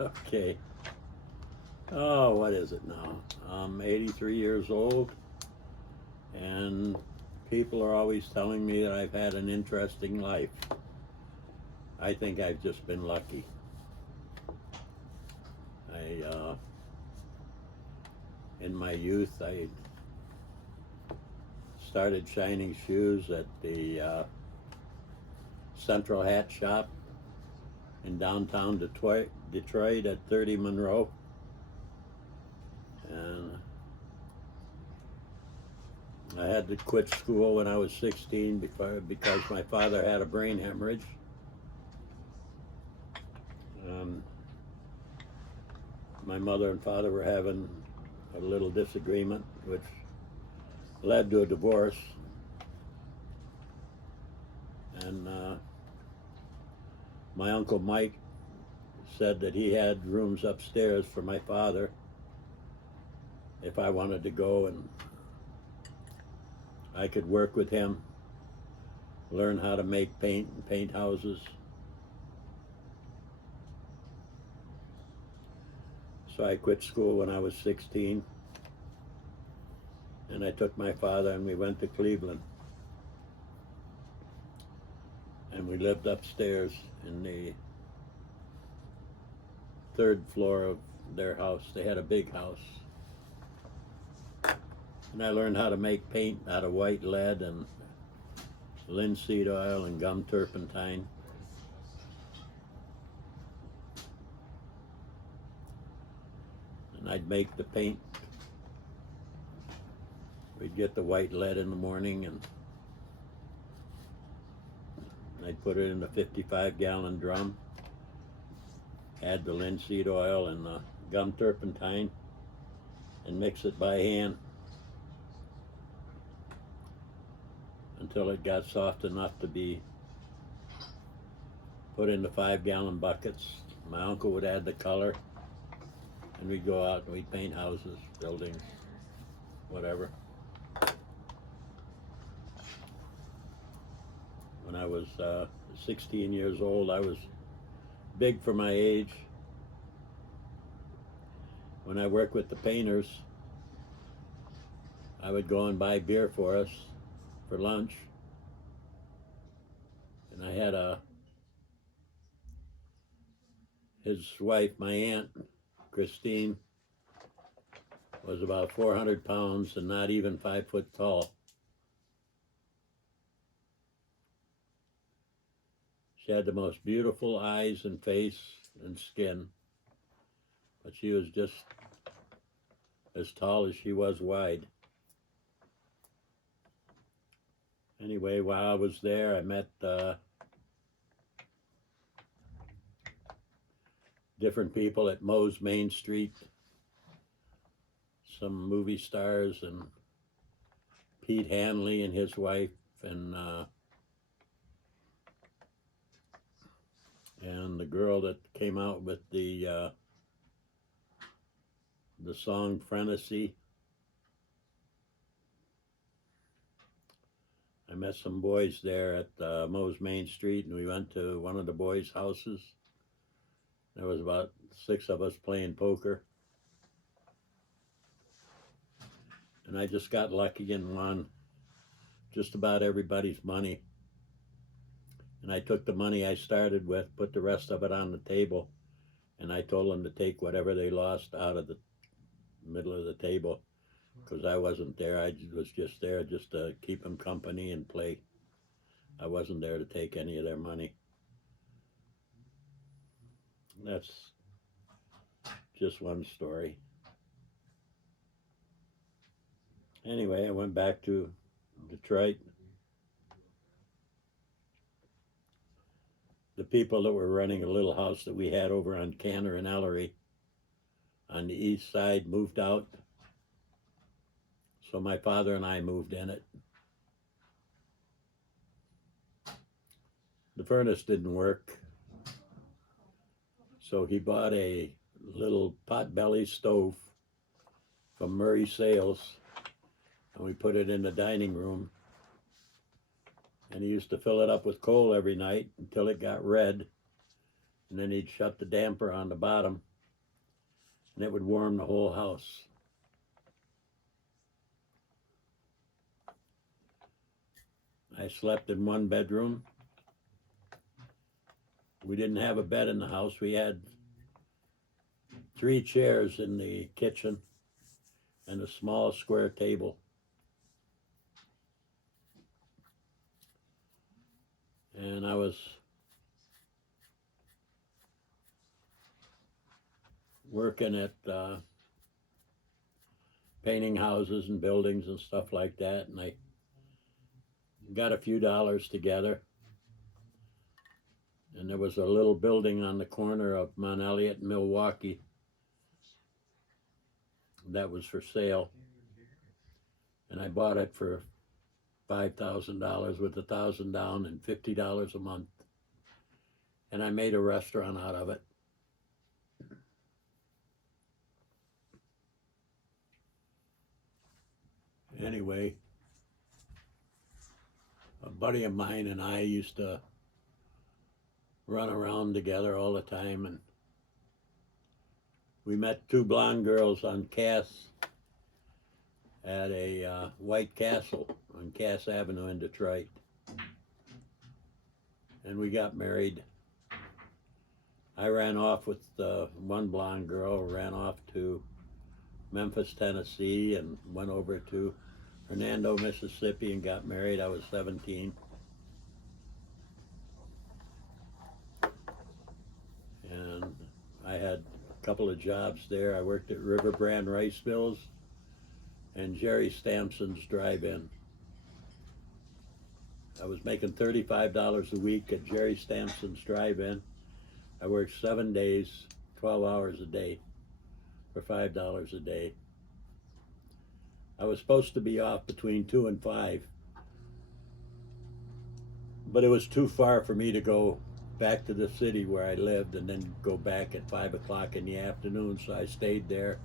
Okay. Oh, what is it now? I'm 83 years old, and people are always telling me that I've had an interesting life. I think I've just been lucky. I, in my youth, I started shining shoes at the Central Hat Shop in downtown Detroit at 30 Monroe, and I had to quit school when I was 16 because my father had a brain hemorrhage. Um, my mother and father were having a little disagreement, which led to a divorce. And my uncle Mike said that he had rooms upstairs for my father if I wanted to go, and I could work with him, learn how to make paint and paint houses. So I quit school when I was 16, and I took my father and we went to Cleveland. And we lived upstairs in the third floor of their house. They had a big house. And I learned how to make paint out of white lead and linseed oil and gum turpentine. And I'd make the paint. We'd get the white lead in the morning, and I'd put it in a 55-gallon drum, add the linseed oil and the gum turpentine, and mix it by hand until it got soft enough to be put into 5-gallon buckets. My uncle would add the color, and we'd go out and we'd paint houses, buildings, whatever. When I was 16 years old, I was big for my age. When I worked with the painters, I would go and buy beer for us for lunch. And I had his wife, my aunt, Christine, was about 400 pounds and not even 5 foot tall. She had the most beautiful eyes and face and skin, but she was just as tall as she was wide. Anyway, while I was there, I met different people at Moe's Main Street, some movie stars, and Pete Hanley and his wife, and the girl that came out with the song "Frenesy." I met some boys there at Moe's Main Street, and we went to one of the boys' houses. There was about 6 of us playing poker, and I just got lucky and won just about everybody's money. And I took the money I started with, put the rest of it on the table, and I told them to take whatever they lost out of the middle of the table, because I wasn't there. I was just there just to keep them company and play. I wasn't there to take any of their money. That's just one story. Anyway, I went back to Detroit. The people that were running a little house that we had over on Canner and Ellery on the east side moved out. So my father and I moved in it. The furnace didn't work, so he bought a little Potbelly stove from Murray Sales, and we put it in the dining room. And he used to fill it up with coal every night until it got red. and then he'd shut the damper on the bottom, and it would warm the whole house. I slept in one bedroom. We didn't have a bed in the house. We had 3 chairs in the kitchen and a small square table. And I was working at painting houses and buildings and stuff like that, and I got a few dollars together, and there was a little building on the corner of Mount Elliott and Milwaukee that was for sale, and I bought it for $5,000 with $1,000 down and $50 a month, and I made a restaurant out of it. Anyway, a buddy of mine and I used to run around together all the time, and we met 2 blonde girls on Cass at a White Castle on Cass Avenue in Detroit, and we got married. I ran off with one blonde girl, ran off to Memphis, Tennessee, and went over to Hernando, Mississippi, and got married. I was 17. And I had a couple of jobs there. I worked at River Brand Rice Mills and Jerry Stampson's Drive-In. I was making $35 a week at Jerry Stampson's Drive-In. I worked 7 days, 12 hours a day for $5 a day. I was supposed to be off between 2 and 5, but it was too far for me to go back to the city where I lived and then go back at 5 o'clock in the afternoon, so I stayed there,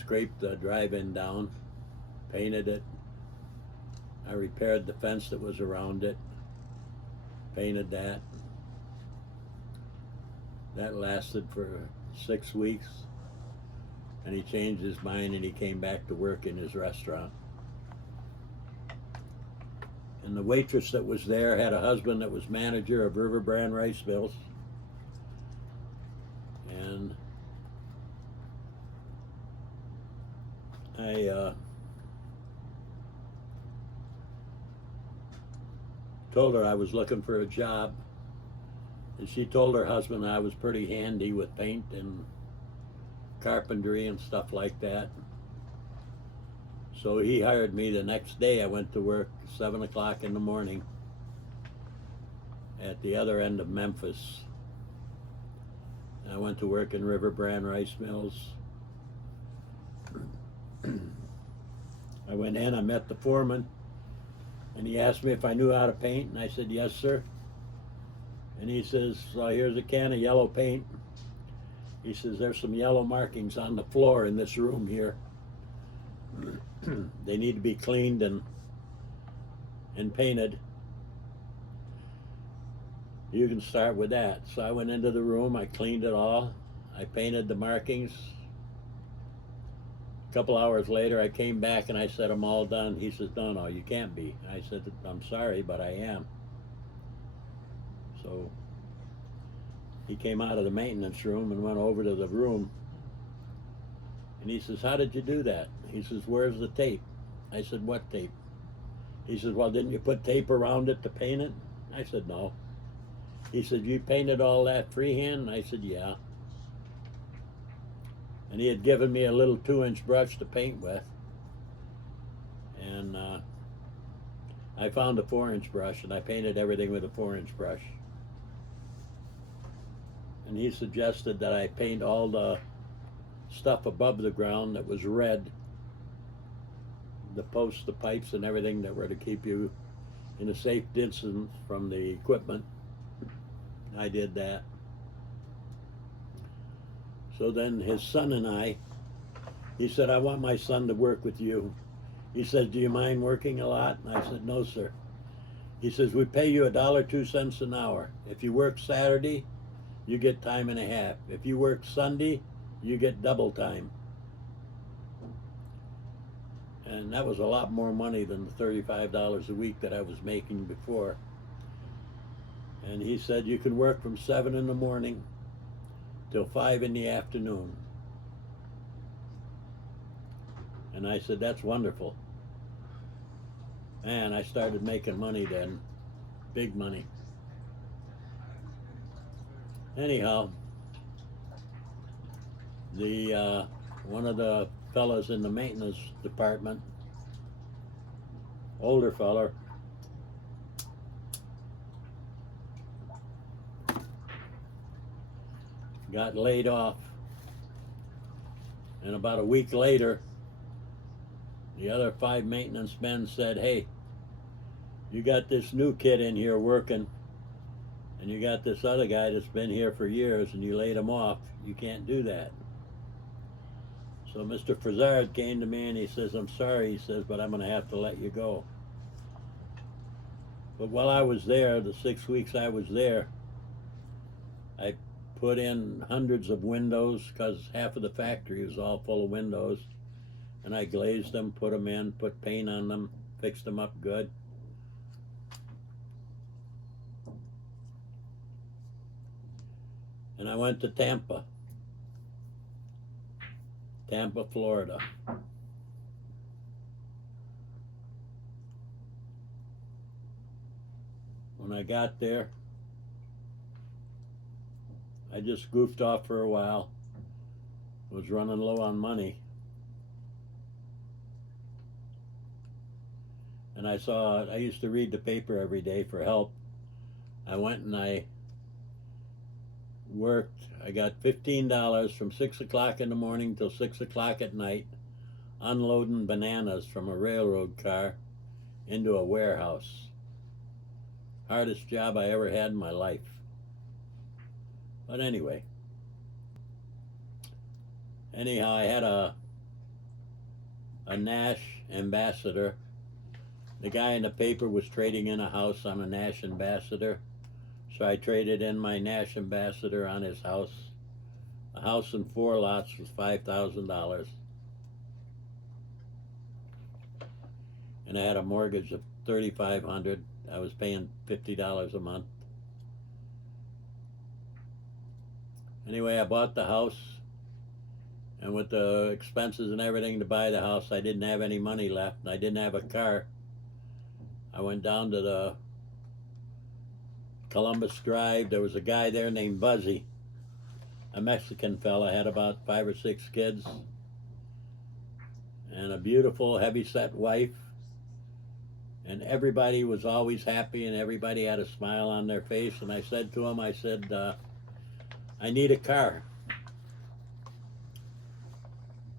scraped the drive-in down, painted it. I repaired the fence that was around it, painted that. That lasted for 6 weeks, and he changed his mind and he came back to work in his restaurant. And the waitress that was there had a husband that was manager of River Brand Rice Mills. And I told her I was looking for a job, and she told her husband I was pretty handy with paint and carpentry and stuff like that. So he hired me the next day. I went to work 7 o'clock in the morning at the other end of Memphis. I went to work in River Brand Rice Mills. I went in, I met the foreman, and he asked me if I knew how to paint, and I said, yes, sir. And he says, so here's a can of yellow paint. He says, there's some yellow markings on the floor in this room here. They need to be cleaned and painted. You can start with that. So I went into the room, I cleaned it all, I painted the markings. A couple hours later I came back and I said, I'm all done. He says, no, you can't be. I said, I'm sorry, but I am. So he came out of the maintenance room and went over to the room, and he says, how did you do that? He says, where's the tape? I said, what tape? He says, well, didn't you put tape around it to paint it? I said, no. He said, you painted all that freehand? And I said, yeah. And he had given me a little 2-inch brush to paint with, and I found a 4-inch brush, and I painted everything with a 4-inch brush. And he suggested that I paint all the stuff above the ground that was red, the posts, the pipes, and everything that were to keep you in a safe distance from the equipment. I did that. So then his son and I, he said, I want my son to work with you. He said, do you mind working a lot? And I said, no, sir. He says, we pay you $1.02 an hour. If you work Saturday, you get time and a half. If you work Sunday, you get double time. And that was a lot more money than the $35 a week that I was making before. And he said you can work from 7 in the morning till 5 in the afternoon. And I said, that's wonderful. Man, I started making money then, big money. Anyhow, the one of the fellas in the maintenance department, older feller, got laid off, and about a week later, the other 5 maintenance men said, hey, you got this new kid in here working, and you got this other guy that's been here for years, and you laid him off. You can't do that. So Mr. Frizard came to me and he says, I'm sorry, he says, but I'm going to have to let you go. But while I was there, the 6 weeks I was there, I put in hundreds of windows, because half of the factory was all full of windows, and I glazed them, put them in, put paint on them, fixed them up good. And I went to Tampa, Florida. When I got there, I just goofed off for a while. Was running low on money. And I used to read the paper every day for help. I went and I worked. I got $15 from 6 o'clock in the morning till 6 o'clock at night, unloading bananas from a railroad car into a warehouse. Hardest job I ever had in my life. But anyhow, I had a Nash ambassador. The guy in the paper was trading in a house. I'm a Nash ambassador. So I traded in my Nash ambassador on his house. A house in 4 lots was $5,000. And I had a mortgage of $3,500. I was paying $50 a month. Anyway, I bought the house, and with the expenses and everything to buy the house, I didn't have any money left, and I didn't have a car. I went down to the Columbus Drive. There was a guy there named Buzzy, a Mexican fella, had about 5 or 6 kids, and a beautiful, heavy-set wife, and everybody was always happy, and everybody had a smile on their face. And I said to him, I said, I need a car.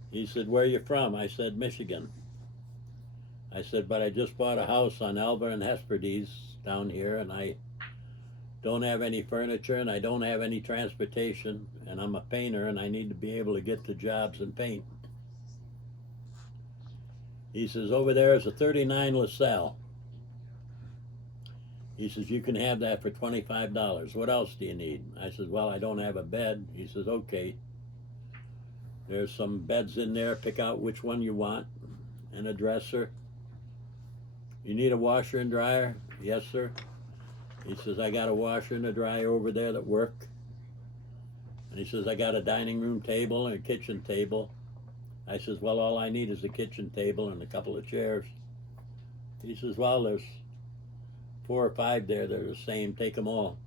He said, where are you from? I said, Michigan. I said, but I just bought a house on Elber and Hesperdes down here, and I don't have any furniture, and I don't have any transportation, and I'm a painter, and I need to be able to get to jobs and paint. He says, over there is a 39 LaSalle. He says, you can have that for $25. What else do you need? I said, well, I don't have a bed. He says, okay. There's some beds in there. Pick out which one you want, and a dresser. You need a washer and dryer? Yes, sir. He says, I got a washer and a dryer over there that work. And he says, I got a dining room table and a kitchen table. I says, well, all I need is a kitchen table and a couple of chairs. He says, well, there's 4 or 5 there that are the same. Take them all.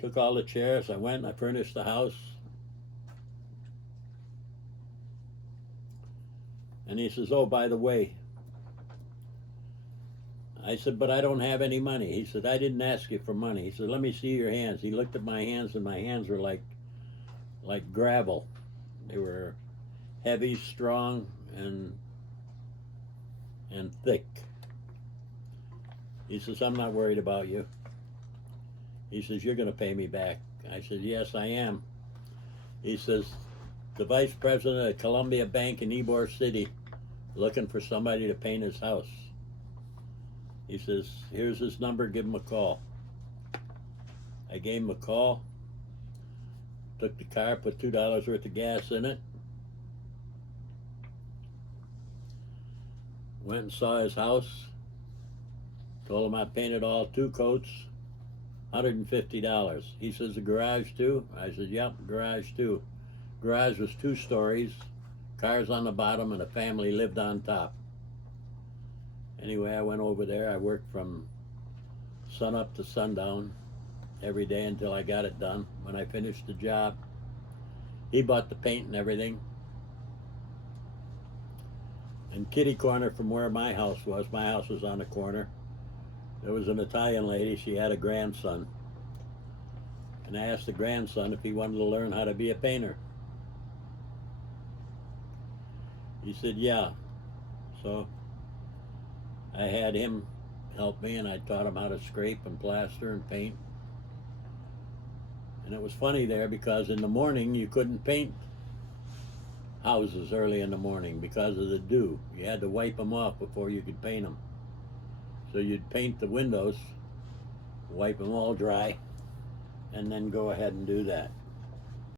Took all the chairs. I went and I furnished the house. And he says, oh, by the way. I said, but I don't have any money. He said, I didn't ask you for money. He said, let me see your hands. He looked at my hands, and my hands were like gravel. They were heavy, strong, and thick. He says, I'm not worried about you. He says, you're going to pay me back. I said, yes, I am. He says, the vice president of Columbia Bank in Ybor City looking for somebody to paint his house. He says, here's his number, give him a call. I gave him a call, took the car, put $2 worth of gas in it, went and saw his house, told him I painted all 2 coats, $150. He says, the garage too? I said, yep, garage too. Garage was 2 stories, cars on the bottom, and a family lived on top. Anyway, I went over there. I worked from sun up to sundown every day until I got it done. When I finished the job, he bought the paint and everything. And kitty corner from where my house was on the corner, there was an Italian lady. She had a grandson. And I asked the grandson if he wanted to learn how to be a painter. He said, yeah. So I had him help me, and I taught him how to scrape and plaster and paint. And it was funny there because in the morning you couldn't paint houses early in the morning because of the dew. You had to wipe them off before you could paint them. So you'd paint the windows, wipe them all dry, and then go ahead and do that.